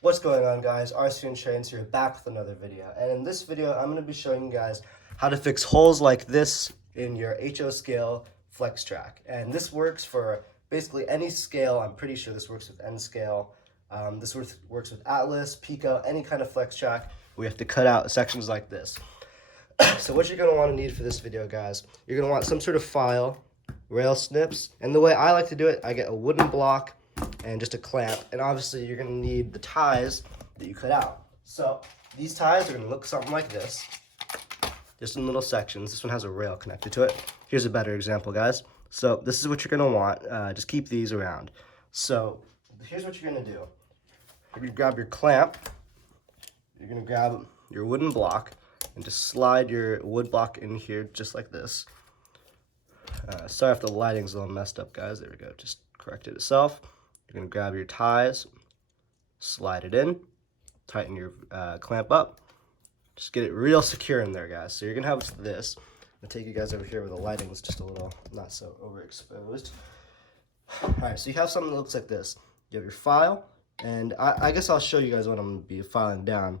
What's going on, guys? RC Insurance here, back with another video. And in this video, I'm going to be showing you guys how to fix holes like this in your HO scale FlexTrack. And this works for basically any scale. I'm pretty sure this works with N scale. This works with Atlas, Peco, any kind of FlexTrack. We have to cut out sections like this. So what you're going to want to need for this video, guys, you're going to want some sort of file, rail snips, and the way I like to do it, I get a wooden block and just a clamp, and obviously you're going to need the ties that you cut out. So these ties are going to look something like this, just in little sections. This one has a rail connected to it. Here's a better example, guys. So this is what you're going to want. Just keep these around. So here's what you're going to do. You're going to grab your clamp, you're going to grab your wooden block, and just slide your wood block in here just like this. Sorry if the lighting's a little messed up, guys. There we go. Just corrected itself. You're going to grab your ties, slide it in, tighten your clamp up. Just get it real secure in there, guys. So you're going to have this. I'm going to take you guys over here where the lighting is just a little not so overexposed. All right, so you have something that looks like this. You have your file, and I guess I'll show you guys what I'm going to be filing down.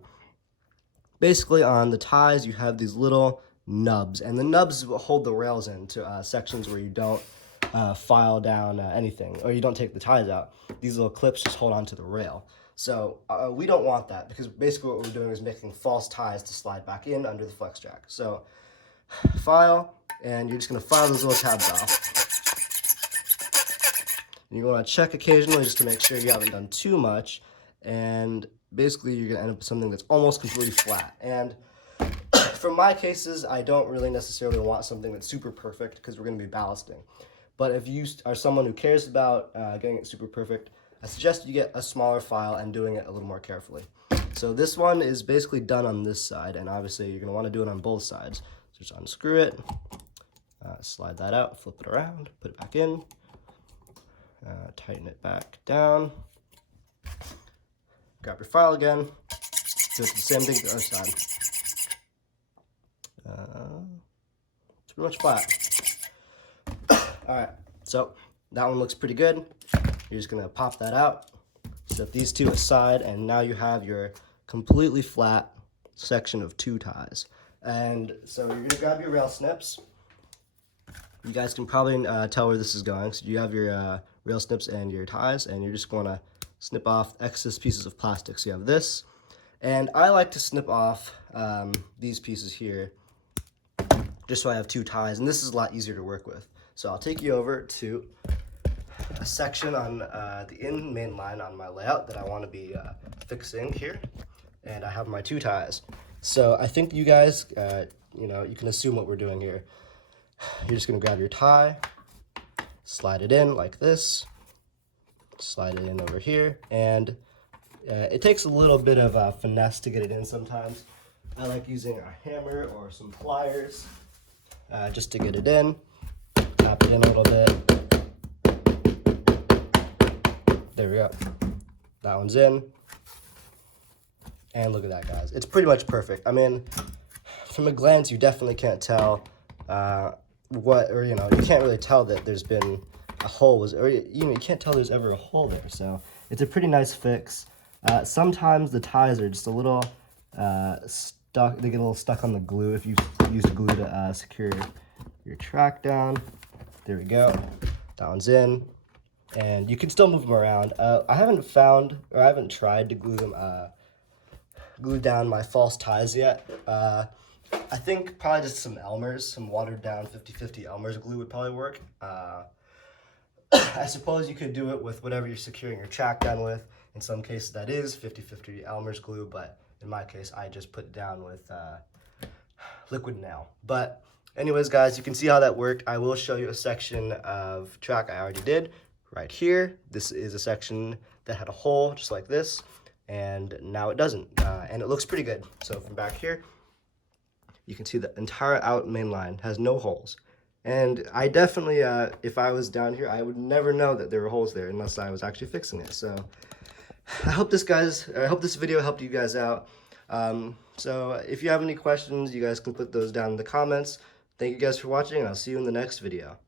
Basically, on the ties, you have these little nubs, and the nubs hold the rails into sections where you don't file down anything, or you don't take the ties out. These little clips just hold on to the rail. So we don't want that, because basically what we're doing is making false ties to slide back in under the FlexTrack. So file, and you're just going to file those little tabs off. And you want to check occasionally just to make sure you haven't done too much, and basically you're going to end up with something that's almost completely flat. And for my cases, I don't really necessarily want something that's super perfect, because we're going to be ballasting. But if you are someone who cares about getting it super perfect, I suggest you get a smaller file and doing it a little more carefully. So this one is basically done on this side, and obviously you're going to want to do it on both sides. So just unscrew it, slide that out, flip it around, put it back in, tighten it back down, grab your file again, do the same thing to the other side. It's pretty much flat. Alright, so that one looks pretty good. You're just going to pop that out, set these two aside, and now you have your completely flat section of two ties. And so you're going to grab your rail snips. You guys can probably tell where this is going. So you have your rail snips and your ties, and you're just going to snip off excess pieces of plastic. So you have this, and I like to snip off these pieces here, just so I have two ties, and this is a lot easier to work with. So I'll take you over to a section on the main line on my layout that I want to be fixing here, and I have my two ties. So I think you guys, you can assume what we're doing here. You're just going to grab your tie, slide it in like this, slide it in over here, and it takes a little bit of finesse to get it in sometimes. I like using a hammer or some pliers just to get it in. Tap it in a little bit. There we go. That one's in. And look at that, guys. It's pretty much perfect. I mean, from a glance, you definitely can't tell you can't really tell that there's been a hole, you can't tell there's ever a hole there. So it's a pretty nice fix. Sometimes the ties are just a little stuck. They get a little stuck on the glue if you use glue to secure your track down. There we go. That one's in. And you can still move them around. I haven't tried to glue down my false ties yet. I think probably just some Elmer's, some watered down 50/50 Elmer's glue would probably work. I suppose you could do it with whatever you're securing your track down with. In some cases that is 50/50 Elmer's glue, but in my case I just put it down with liquid nail. But anyways, guys, you can see how that worked. I will show you a section of track I already did right here. This is a section that had a hole just like this, and now it doesn't, and it looks pretty good. So from back here, you can see the entire main line has no holes. And I definitely, if I was down here, I would never know that there were holes there unless I was actually fixing it. So I hope this video helped you guys out. So if you have any questions, you guys can put those down in the comments. Thank you guys for watching, and I'll see you in the next video.